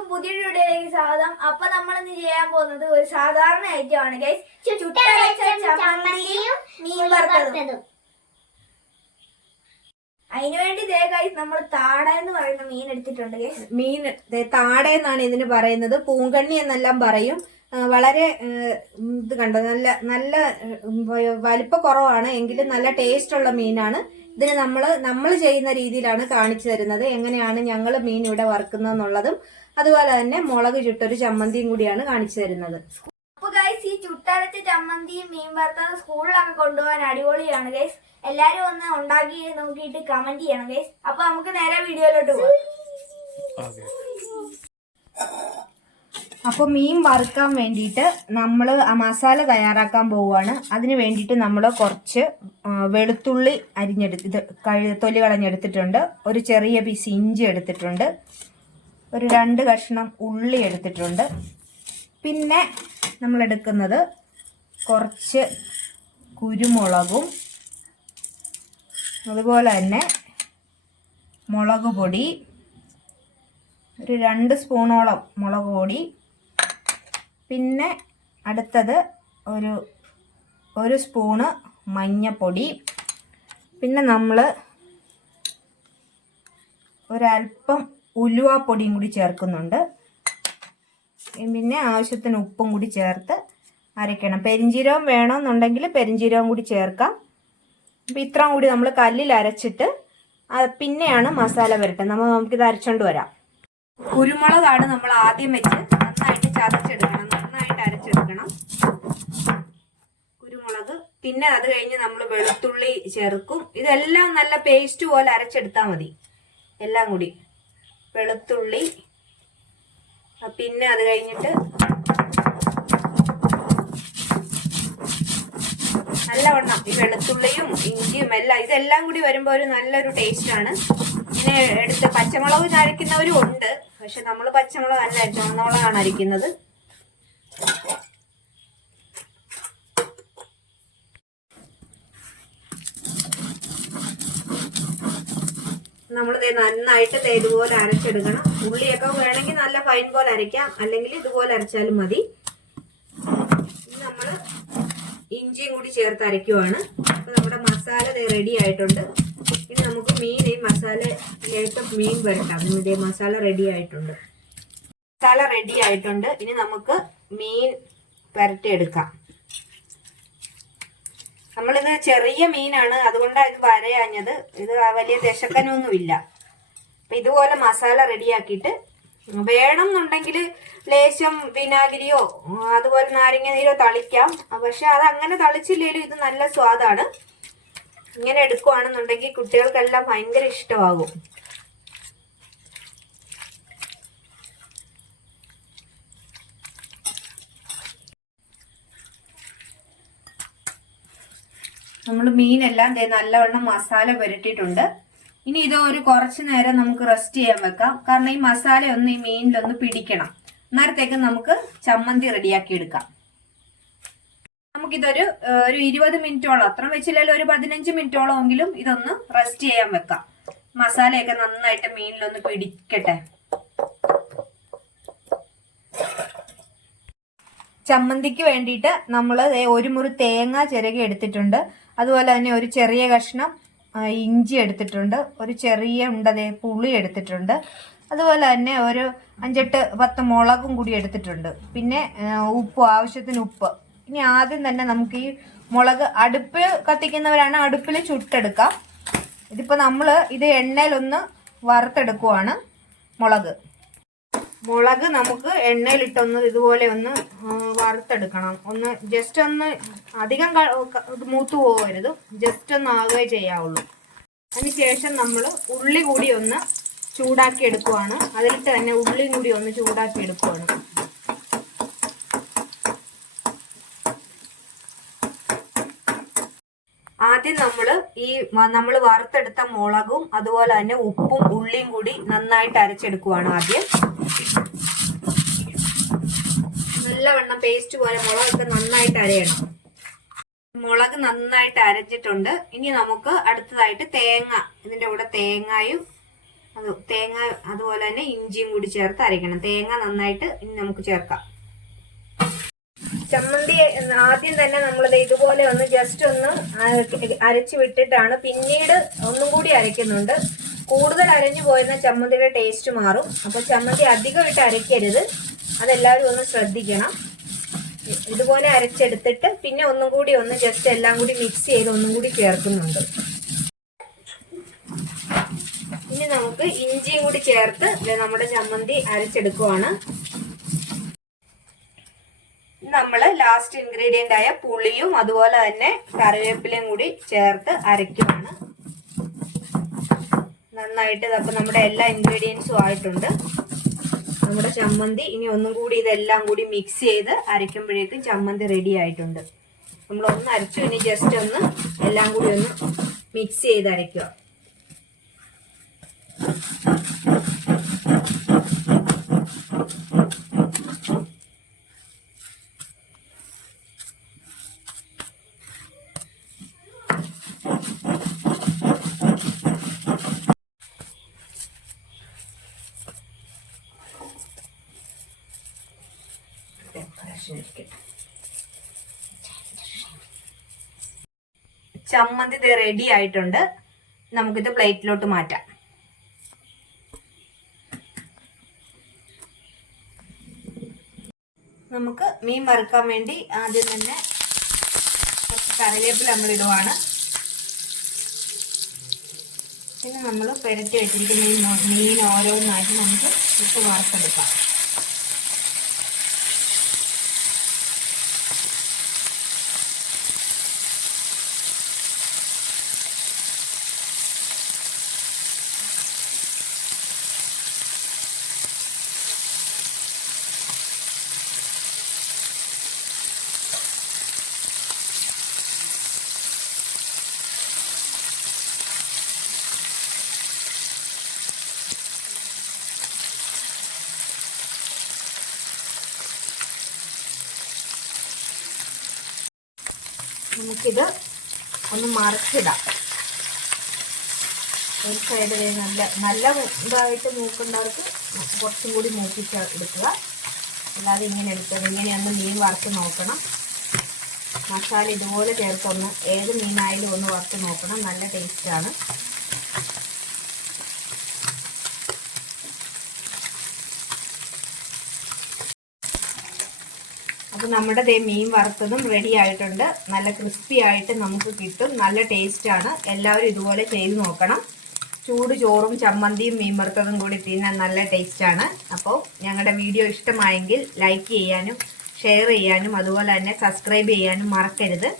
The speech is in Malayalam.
എല്ലാവർക്കും പുതിയ വീഡിയോയിലേക്ക് സ്വാഗതം. അപ്പൊ നമ്മൾ ഇന്ന് ചെയ്യാൻ പോകുന്നത് ഒരു സാധാരണ ഐറ്റം ആണ് ഗൈസ് മീൻ അതിനുവേണ്ടി ദേ ഗൈസ് നമ്മൾ താട എന്ന് പറയുന്ന മീൻ എടുത്തിട്ടുണ്ട് ഗൈസ് മീൻ താട എന്നാണ് ഇതിന് പറയുന്നത്. പൂങ്കണ്ണി എന്നെല്ലാം പറയും. വളരെ ഇത് കണ്ടോ? നല്ല നല്ല വലിപ്പ കുറവാണ്. എങ്കിലും നല്ല ടേസ്റ്റ് ഉള്ള മീനാണ്. ഇതിന് നമ്മൾ നമ്മൾ ചെയ്യുന്ന രീതിയിലാണ് കാണിച്ചു തരുന്നത്. എങ്ങനെയാണ് ഞങ്ങൾ മീൻ ഇവിടെ വറുക്കുന്നതെന്നുള്ളതും അതുപോലെ തന്നെ മുളക് ചുട്ടൊരു ചമ്മന്തിയും കൂടിയാണ് കാണിച്ചു തരുന്നത്. അപ്പൊ ഗൈസ് ഈ ചുട്ടരച്ച ചമ്മന്തിയും മീൻ വറുത്തത് സ്കൂളിലൊക്കെ കൊണ്ടുപോകാൻ അടിപൊളിയാണ് ഗൈസ് എല്ലാരും ഒന്ന് ഉണ്ടാക്കി നോക്കിയിട്ട് കമന്റ് ചെയ്യണം ഗൈസ് അപ്പൊ നമുക്ക് നേരെ വീഡിയോയിലോട്ട് പോകാം അപ്പോൾ മീൻ വറുക്കാൻ വേണ്ടിയിട്ട് നമ്മൾ ആ മസാല തയ്യാറാക്കാൻ പോവുകയാണ്. അതിന് വേണ്ടിയിട്ട് നമ്മൾ കുറച്ച് വെളുത്തുള്ളി അരിഞ്ഞെടുത്ത് ഇത് കഴി തൊലി കളഞ്ഞെടുത്തിട്ടുണ്ട്. ഒരു ചെറിയ പീസ് ഇഞ്ചി എടുത്തിട്ടുണ്ട്. ഒരു രണ്ട് കഷ്ണം ഉള്ളി എടുത്തിട്ടുണ്ട്. പിന്നെ നമ്മൾ എടുക്കുന്നത് കുറച്ച് കുരുമുളകും അതുപോലെ തന്നെ മുളക് പൊടി ഒരു രണ്ട് സ്പൂണോളം മുളക് പൊടി പിന്നെ അടുത്തത് ഒരു ഒരു സ്പൂണ് മഞ്ഞപ്പൊടി. പിന്നെ നമ്മൾ ഒരല്പം ഉലുവാപ്പൊടിയും കൂടി ചേർക്കുന്നുണ്ട്. പിന്നെ ആവശ്യത്തിന് ഉപ്പും കൂടി ചേർത്ത് അരയ്ക്കണം. പെരിഞ്ചീരകം വേണമെന്നുണ്ടെങ്കിൽ പെരിഞ്ചീരകം കൂടി ചേർക്കാം. അപ്പം ഇത്രയും കൂടി നമ്മൾ കല്ലിൽ അരച്ചിട്ട് പിന്നെയാണ് മസാല പുരട്ടുന്നത് നമ്മൾ നമുക്കിത് അരച്ചോണ്ട് വരാം. കുരുമുളകാണ് നമ്മൾ ആദ്യം വെച്ച് നന്നായിട്ട് ചതച്ചെടുക്കണം നന്നായിട്ട് അരച്ചെടുക്കണം കുരുമുളക് പിന്നെ അത് കഴിഞ്ഞ് നമ്മൾ വെളുത്തുള്ളി ചേർക്കും. ഇതെല്ലാം നല്ല പേസ്റ്റ് പോലെ അരച്ചെടുത്താൽ മതി. എല്ലാം കൂടി. വെളുത്തുള്ളി. പിന്നെ അത് കഴിഞ്ഞിട്ട് നല്ലവണ്ണം ഈ വെളുത്തുള്ളിയും ഇഞ്ചിയും എല്ലാം ഇതെല്ലാം കൂടി വരുമ്പോൾ ഒരു നല്ലൊരു ടേസ്റ്റ് ആണ്. പിന്നെ എടുത്ത് പച്ചമുളക് അരയ്ക്കുന്നവരും ഉണ്ട്. പക്ഷെ നമ്മൾ പച്ചമുളക് അല്ല ചുവന്നമുളകാണ് അരയ്ക്കുന്നത് നമ്മൾ നന്നായിട്ട് ഇതുപോലെ അരച്ചെടുക്കണം. ഉള്ളിയൊക്കെ വേണമെങ്കിൽ നല്ല ഫൈൻ പോലെ അരയ്ക്കാം. അല്ലെങ്കിൽ ഇതുപോലെ അരച്ചാലും മതി. നമ്മൾ ഇഞ്ചിയും കൂടി ചേർത്ത് അരയ്ക്കുവാണ്. അപ്പോൾ നമ്മുടെ മസാല റെഡി ആയിട്ടുണ്ട്. ഇനി നമുക്ക് മീൻ ഈ മസാലയിലേക്ക് മീൻ വരട്ടാം. ഇതേ മസാല റെഡി ആയിട്ടുണ്ട്. മസാല റെഡി ആയിട്ടുണ്ട്. ഇനി നമുക്ക് മീൻ പുരട്ടിയെടുക്കാം. നമ്മളിത് ചെറിയ മീനാണ് അതുകൊണ്ടാണ് ഇത് വരയാഞ്ഞത്. ഇത് വലിയ ദശക്കനൊന്നുമില്ല. അപ്പൊ ഇതുപോലെ മസാല റെഡിയാക്കിയിട്ട് വേണം എന്നുണ്ടെങ്കിൽ ലേശം വിനാഗിരിയോ അതുപോലെ നാരങ്ങ നീരോ തളിക്കാം. പക്ഷെ അത് അങ്ങനെ തളിച്ചില്ലേലും ഇത് നല്ല സ്വാദാണ്. ഇങ്ങനെ എടുക്കുവാണെന്നുണ്ടെങ്കിൽ കുട്ടികൾക്കെല്ലാം ഭയങ്കര ഇഷ്ടമാകും. നമ്മൾ മീനെല്ലാം നല്ലവണ്ണം മസാല പുരട്ടിയിട്ടുണ്ട്. ഇനി ഇത് ഒരു കുറച്ച് നേരം നമുക്ക് റെസ്റ്റ് ചെയ്യാൻ വെക്കാം. കാരണം ഈ മസാല ഒന്ന് ഈ മീനിലൊന്ന് പിടിക്കണം. അന്നേരത്തേക്ക് നമുക്ക് ചമ്മന്തി റെഡിയാക്കി എടുക്കാം. നമുക്കിതൊരു ഒരു ഇരുപത് മിനിറ്റോളം അത്ര വെച്ചില്ലെങ്കിൽ ഒരു പതിനഞ്ച് മിനിറ്റോളമെങ്കിലും ഇതൊന്ന് റെസ്റ്റ് ചെയ്യാൻ വെക്കാം. മസാലയൊക്കെ നന്നായിട്ട് മീനിലൊന്ന് പിടിക്കട്ടെ. ചമ്മന്തിക്ക് വേണ്ടിയിട്ട് നമ്മൾ ഒരു മുറി തേങ്ങ ചിരകി എടുത്തിട്ടുണ്ട്. അതുപോലെ തന്നെ ഒരു ചെറിയ കഷ്ണം ഇഞ്ചി എടുത്തിട്ടുണ്ട്. ഒരു ചെറിയ ഉണ്ടതേ പുളി എടുത്തിട്ടുണ്ട്. അതുപോലെ തന്നെ ഒരു അഞ്ചെട്ട് പത്ത് മുളകും കൂടി എടുത്തിട്ടുണ്ട്. പിന്നെ ഉപ്പ് ആവശ്യത്തിന് ഉപ്പ്. ഇനി ആദ്യം തന്നെ നമുക്ക് ഈ മുളക് അടുപ്പ് കത്തിക്കുന്നവരാണ് അടുപ്പിൽ ചുട്ടെടുക്കാം. ഇതിപ്പോൾ നമ്മൾ ഇത് എണ്ണയിലൊന്ന് വറുത്തെടുക്കുവാണ് മുളക്. മുളക് നമുക്ക് എണ്ണയിലിട്ടൊന്ന് ഇതുപോലെ ഒന്ന് വറുത്തെടുക്കണം. ഒന്ന് ജസ്റ്റ് ഒന്ന് അധികം മൂത്തു പോകരുത്. ജസ്റ്റ് ഒന്ന് ആകുകയെ ചെയ്യാവുള്ളൂ. അതിനുശേഷം നമ്മൾ ഉള്ളി കൂടി ഒന്ന് ചൂടാക്കി എടുക്കുവാണ്. അതിലിട്ട് തന്നെ ഉള്ളിയും കൂടി ഒന്ന് ചൂടാക്കി എടുക്കുവാണ്. ആദ്യം നമ്മൾ ഈ നമ്മൾ വറുത്തെടുത്ത മുളകും അതുപോലെ തന്നെ ഉപ്പും ഉള്ളിയും കൂടി നന്നായിട്ട് അരച്ചെടുക്കുവാണ് ആദ്യം. നല്ലവണ്ണം പേസ്റ്റ് പോലെ മുളകൊക്കെ നന്നായിട്ട് അരയണം. മുളക് നന്നായിട്ട് അരച്ചിട്ടുണ്ട്. ഇനി നമുക്ക് അടുത്തതായിട്ട് തേങ്ങ ഇതിന്റെ കൂടെ തേങ്ങയും അത് തേങ്ങ അതുപോലെ തന്നെ ഇഞ്ചിയും കൂടി ചേർത്ത് അരയ്ക്കണം തേങ്ങ നന്നായിട്ട് ഇനി നമുക്ക് ചേർക്കാം. ചമ്മന്തി ആദ്യം തന്നെ നമ്മളത് ഇതുപോലെ ഒന്ന് ജസ്റ്റ് ഒന്ന് അരച്ചു വിട്ടിട്ടാണ് പിന്നീട് ഒന്നും കൂടി അരയ്ക്കുന്നുണ്ട്. കൂടുതൽ അരഞ്ഞു പോയിരുന്ന ചമ്മന്തിയുടെ ടേസ്റ്റ് മാറും. അപ്പൊ ചമ്മന്തി അധികം ഇട്ട് അരയ്ക്കരുത്. അതെല്ലാവരും ഒന്ന് ശ്രദ്ധിക്കണം. ഇതുപോലെ അരച്ചെടുത്തിട്ട് പിന്നെ ഒന്നും കൂടി ഒന്ന് ജസ്റ്റ് എല്ലാം കൂടി മിക്സ് ചെയ്ത് ഒന്നും കൂടി ചേർക്കുന്നുണ്ട്. ഇനി നമുക്ക് ഇഞ്ചിയും കൂടി ചേർത്ത് നമ്മുടെ ചമ്മന്തി അരച്ചെടുക്കുവാണ്. നമ്മൾ ലാസ്റ്റ് ഇൻഗ്രീഡിയന്റ് ആയ പുളിയും അതുപോലെ തന്നെ കറിവേപ്പിലയും കൂടി ചേർത്ത് അരയ്ക്കുവാണ്. നന്നായിട്ട് അപ്പം നമ്മുടെ എല്ലാ ഇൻഗ്രീഡിയൻസും ആയിട്ടുണ്ട്. നമ്മുടെ ചമ്മന്തി. ഇനി ഒന്നും കൂടി ഇതെല്ലാം കൂടി മിക്സ് ചെയ്ത് അരയ്ക്കുമ്പോഴേക്കും ചമ്മന്തി റെഡി ആയിട്ടുണ്ട്. നമ്മൾ ഒന്ന് അരച്ചു ഇനി ജസ്റ്റ് ഒന്ന് എല്ലാം കൂടി ഒന്ന് മിക്സ് ചെയ്ത് അരയ്ക്കുക. ചമ്മന്തി ഇത് റെഡി ആയിട്ടുണ്ട്. നമുക്കിത് പ്ലേറ്റിലോട്ട് മാറ്റാം. നമുക്ക് മീൻ വറുക്കാൻ വേണ്ടി ആദ്യം തന്നെ കുറച്ച് കറിവേപ്പില നമ്മൾ ഇടുവാണ് പിന്നെ നമ്മൾ പെരട്ടി വെച്ചിരിക്കുന്ന ഈ മീൻ ഓരോന്നായിട്ട് നമുക്ക് ഇട്ട് വറുത്തെടുക്കാം. നമുക്കിത് ഒന്ന് മറിച്ചിടാം. ഒരു സൈഡ് നല്ല നല്ല ഇതായിട്ട് നോക്കേണ്ടവർക്ക് കുറച്ചും കൂടി മൂപ്പിച്ച് എടുക്കുക. അല്ലാതെ ഇങ്ങനെ എടുക്കുക ഇങ്ങനെയൊന്ന് മീൻ വറുത്ത് നോക്കണം. മസാല ഇതുപോലെ ചേർത്തൊന്ന് ഏത് മീനായാലും ഒന്ന് വറുത്ത് നോക്കണം. നല്ല ടേസ്റ്റാണ് അപ്പോൾ നമ്മുടെ ദേ മീൻ വറുത്തതും റെഡി ആയിട്ടുണ്ട്. നല്ല ക്രിസ്പി ആയിട്ട് നമുക്ക് കിട്ടും. നല്ല ടേസ്റ്റ് ആണ്. എല്ലാവരും ഇതുപോലെ ചെയ്ത് നോക്കണം. ചൂട് ചോറും ചമ്മന്തിയും മീൻ വറുത്തതും കൂടി തിന്നാൻ നല്ല ടേസ്റ്റ് ആണ്. അപ്പോൾ ഞങ്ങളുടെ വീഡിയോ ഇഷ്ടമായെങ്കിൽ ലൈക്ക് ചെയ്യാനും ഷെയർ ചെയ്യാനും അതുപോലെ തന്നെ സബ്സ്ക്രൈബ് ചെയ്യാനും മറക്കരുത്.